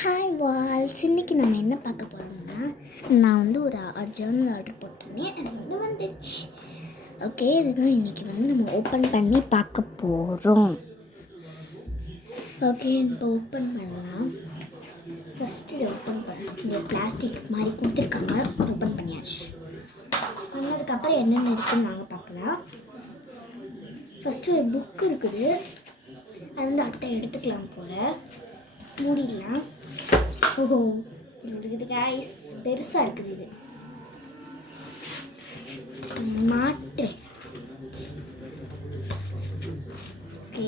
Hi Waals, இன்றைக்கி நம்ம என்ன பார்க்க போகிறோம்னா, நான் வந்து ஒரு ஜர்னல் ஆர்டர் போட்டிருந்தேன். அது வந்துச்சு. ஓகே, இதுதான் இன்றைக்கி நம்ம ஓப்பன் பண்ணி பார்க்க போகிறோம். ஓகே, இப்போ ஓப்பன் பண்ணலாம். ஃபஸ்ட்டு இதை ஓப்பன் பண்ணலாம். இந்த பிளாஸ்டிக் மாதிரி கொடுத்துருக்காங்க. ஓப்பன் பண்ணியாச்சு. பண்ணதுக்கப்புறம் என்னென்ன இருக்குதுன்னு நாங்கள் பார்க்கலாம். ஃபஸ்ட்டு ஒரு புக் இருக்குது. அது வந்து அட்டை எடுத்துக்கலாம் போல். மூடிடலாம். ஓஹோ, இருக்குது கைஸ், பெருசாக இருக்குது. இது மாட்டேன். ஓகே,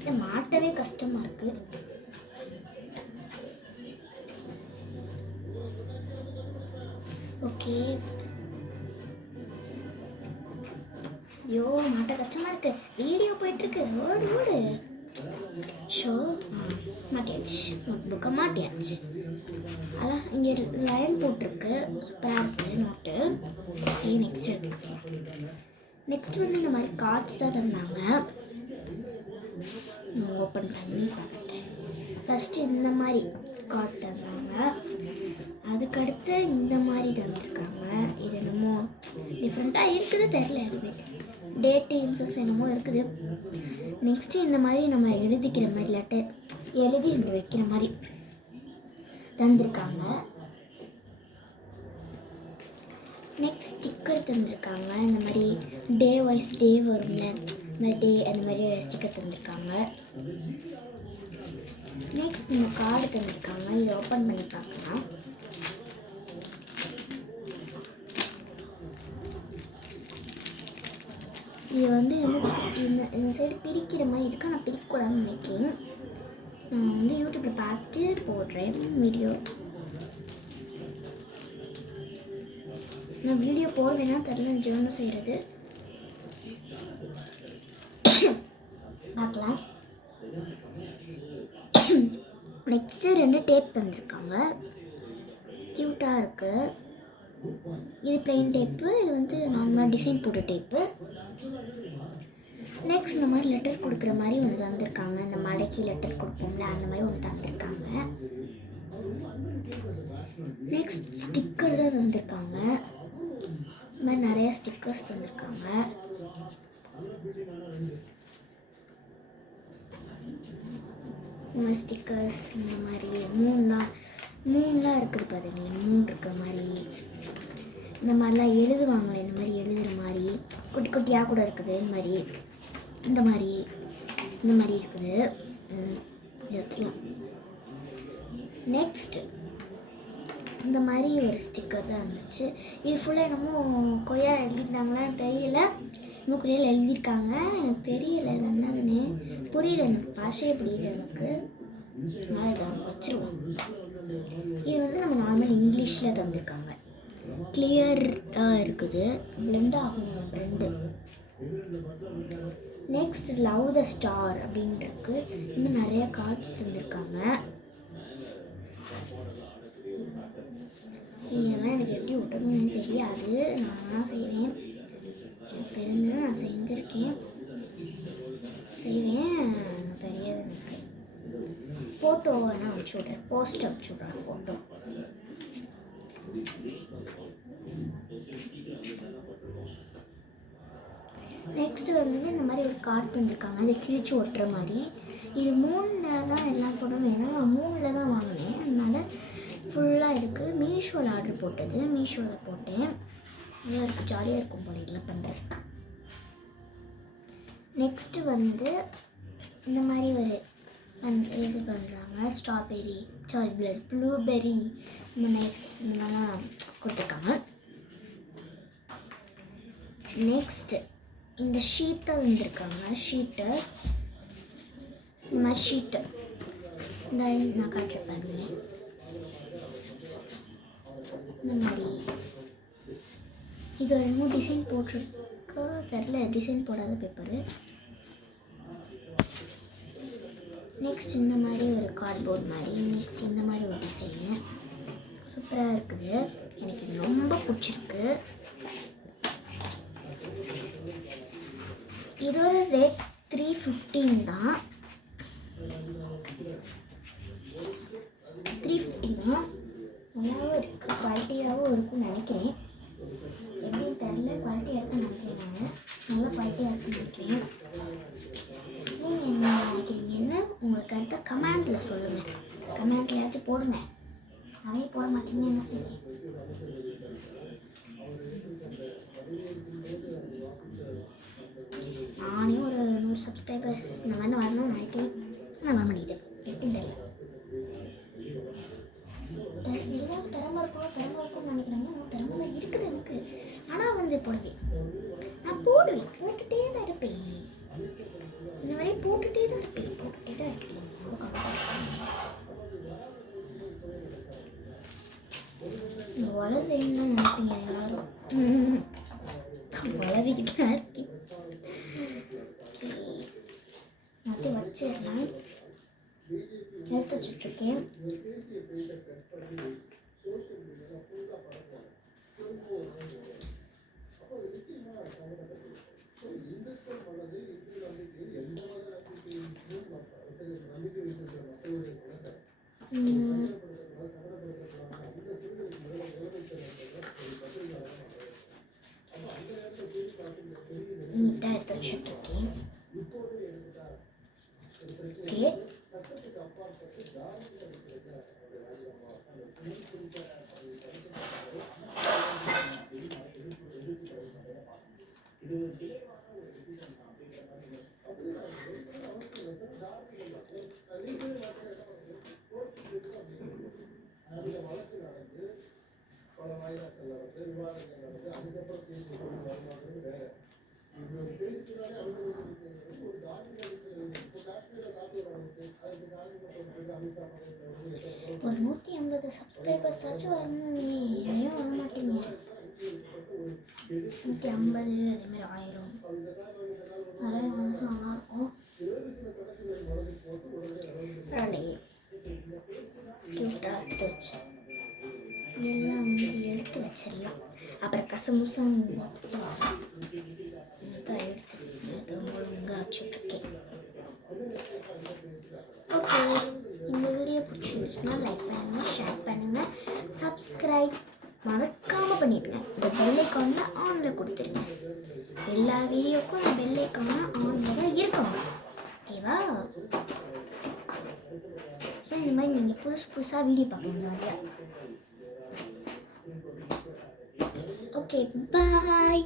இதை மாட்டவே கஷ்டமாக இருக்குது. ஓகே, ஐயோ மாட்ட கஷ்டமாக இருக்குது. வீடியோ போயிட்டுருக்கு. ஓடு ஓடு. ஷோ மாட்டியாச்சு. நோட் புக்கை மாட்டியாச்சு. அதான் இங்கே லைன் போட்டிருக்கு. சூப்பராக இருக்குது நோட்டு. ஓகே, நெக்ஸ்ட் எடுத்துக்கலாம். நெக்ஸ்ட் வந்து இந்த மாதிரி கார்ட்ஸ் தான் தந்தாங்க. ஓப்பன் பண்ணி பார்த்துட்டேன். ஃபஸ்ட்டு இந்த மாதிரி கார்ட் தந்தாங்க. அதுக்கடுத்து இந்த மாதிரி தந்துருக்காங்க. இது என்னமோ டிஃப்ரெண்ட்டாக இருக்குது, தெரில. இதுவே டேட்டு இன்சஸ் என்னமோ இருக்குது. நெக்ஸ்ட்டு இந்த மாதிரி நம்ம எழுதிக்கிற மாதிரி லெட்டர் எழுதி இங்கே வைக்கிற மாதிரி தந்திருக்காங்க. நெக்ஸ்ட் ஸ்டிக்கர் தந்திருக்காங்க. இந்த மாதிரி டே வைஸ் டே வரும்ல, இந்த டே அந்த மாதிரி ஸ்டிக்கர் தந்திருக்காங்க. நெக்ஸ்ட் இந்த கார்டு தந்திருக்காங்க. இதை ஓப்பன் பண்ணி பார்க்கலாம். இது வந்து இந்த சைடு பிரிக்கிற மாதிரி இருக்குது. நான் பிரிக்கக்கூடாதுன்னு நினைக்கிறேன். நான் வந்து யூடியூப்பில் பார்த்துட்டு போடுறேன் வீடியோ. நான் வீடியோ போடுவேன்னா தெரியல, ஜேர்னல் செய்கிறது பார்க்கலாம். நெக்ஸ்ட்டு 2 டேப் தந்திருக்காங்க. க்யூட்டாக இருக்குது. இது பிளெயின் டேப்பு, இது வந்து நார்மலாக டிசைன் போட்ட டேப்பு. நெக்ஸ்ட் இந்த மாதிரி லெட்டர் கொடுக்குற மாதிரி ஒன்று தந்திருக்காங்க. இந்த மடக்கி லெட்டர் கொடுப்போம்ல, அந்த மாதிரி ஒன்று தந்திருக்காங்க. நெக்ஸ்ட் ஸ்டிக்கர் தான் தந்திருக்காங்க. இந்த மாதிரி நிறைய ஸ்டிக்கர்ஸ் தந்திருக்காங்க. இந்த மாதிரி ஸ்டிக்கர்ஸ் இந்த மாதிரி மூணுலாம் இருக்குது பார்த்தீங்களா, 3 இருக்கிற மாதிரி. இந்த மாதிரிலாம் எழுதுவாங்களே, இந்த மாதிரி எழுதுகிற மாதிரி குட்டி குட்டியாக கூட இருக்குது. இந்த மாதிரி இருக்குது. இதெல்லாம் நெக்ஸ்ட் இந்த மாதிரி ஒரு ஸ்டிக்கர் தான் இருந்துச்சு. இது ஃபுல்லாக என்னமோ கொய்யா எழுதியிருந்தாங்களான்னு தெரியல. இன்னும் கொய்யாவில் எழுதியிருக்காங்க. எனக்கு தெரியல இது என்னதுன்னு, புரியல. எனக்கு பாஷையே புரியல எனக்கு. அதனால் இதை வச்சுருவோம். இது வந்து நம்ம நார்மல் இங்கிலீஷில் தந்திருக்காங்க. கிளியராக இருக்குது. பிளெண்ட் ஆகும் 2. நெக்ஸ்ட் லவ் த ஸ்டார் அப்படின்ட்டுருக்கு. இன்னும் நிறைய கார்ட்ஸ் தந்திருக்காங்க. இதெல்லாம் எனக்கு எப்படி விட்டணும்னு தெரியாது. நான் தான் செய்வேன். எனக்கு தெரிஞ்சதும் நான் செஞ்சுருக்கேன், செய்வேன். தெரியாது எனக்கு. ஃபோட்டோ வேணால் அனுப்பிச்சி விட்றேன், போஸ்ட் அனுப்பிச்சி விட்றேன் ஃபோட்டோ. நெக்ஸ்ட் வந்து இந்த மாதிரி ஒரு கார்டு தந்திருக்காங்க. அதை கிழிச்சு ஒட்டுற மாதிரி. இது 3ல் தான் எல்லா ஃபோட்டோவும் வேணும். நான் 3ல் தான் வாங்கினேன், அதனால் ஃபுல்லாக இருக்குது. மீஷோவில் ஆர்டர் போட்டது. மீஷோவில் போட்டேன். நல்லா இருக்குது, ஜாலியாக இருக்கும் போல இதெல்லாம் பண்ணுறதுக்கு. நெக்ஸ்ட்டு வந்து இந்த மாதிரி ஒரு இது பண்ணுறாங்க. ஸ்ட்ராபெரி, ப்ளூபெரி, இந்த நைட்ஸ் இந்த மாதிரிலாம் கொடுத்துருக்காங்க. நெக்ஸ்ட்டு இந்த ஷீட்டை வந்துருக்காங்க. ஷீட்டு இந்த மாதிரி ஷீட்டு இந்த நான் காட்டுறேன் பாருங்களேன். இந்த மாதிரி இது என்னமோ டிசைன் போட்டிருக்கா தெரில, டிசைன் போடாத பேப்பரு. நெக்ஸ்ட் இந்த மாதிரி ஒரு கார்ட்போர்ட் மாதிரி. நெக்ஸ்ட் இந்த மாதிரி ஒரு டிசைனு சூப்பராக இருக்குது. எனக்கு இது ரொம்ப பிடிச்சிருக்கு. இதோட ரேட் 315 தான். கருத்தை கமெண்டில் சொல்லுங்கள். கமெண்ட்லையாச்சும் போடுங்க. நிறைய போட மாட்டீங்கன்னு என்ன செய்ய. நானே ஒரு 100 சப்ஸ்கிரைபர்ஸ் இந்த மாதிரி வரணும்னு நினைக்கிறேன். நான் வர முடியுது எப்படின்னு தெரியல. எல்லாரும் திறமை இருக்கும்னு நினைக்கிறாங்க. நான் திறமை தான் இருக்குது எனக்கு. ஆனால் வந்து போடுவேன். நான் போட்டுகிட்டே தான் இருப்பேன். இந்த மாதிரி போட்டுகிட்டே தான் இருப்பேன். வளர்றேன்னு தான் நினைப்பீங்க எல்லாரும். வளர்ந்துக்கிட்டு தான் இருக்கேன். அது வச்சிருக்கேன், எடுத்து வச்சுட்ருக்கேன். நீட்டாக எடுத்து வச்சுட்ருக்கேன். ஓகே, ஒரு 150 சப்ஸ்கிரைபர்ஸ் ஆச்சும் வரணும். ஏன் வர மாட்டீங்க? 150 அதேமாதிரி 1000 நிறைய வந்து நல்லாயிருக்கும். க்யூட்டாக எடுத்து வச்சு எல்லாம் வந்து எடுத்து வச்சிடலாம். அப்புறம் கசமுசம் தான் எடுத்து ஒழுங்காக வச்சுட்ருக்கேன். ஓகே, இந்த வீடியோ பிடிச்சிருந்துச்சுன்னா லைக் பண்ணுங்கள், ஷேர் பண்ணுங்கள், சப்ஸ்கிரைப் மறக்காமல் பண்ணிடுங்க. இந்த பெல் ஐக்கானை ஆனில் கொடுத்துருங்க. எல்லா வீடியோக்கும் இந்த பெல் ஐக்கானை ஆனில் தான் இருக்கணும். ஓகேவா? இந்த மாதிரி நீங்கள் புதுசாக வீடியோ பார்க்கணும் நிறையா. ஓகே, பாய்.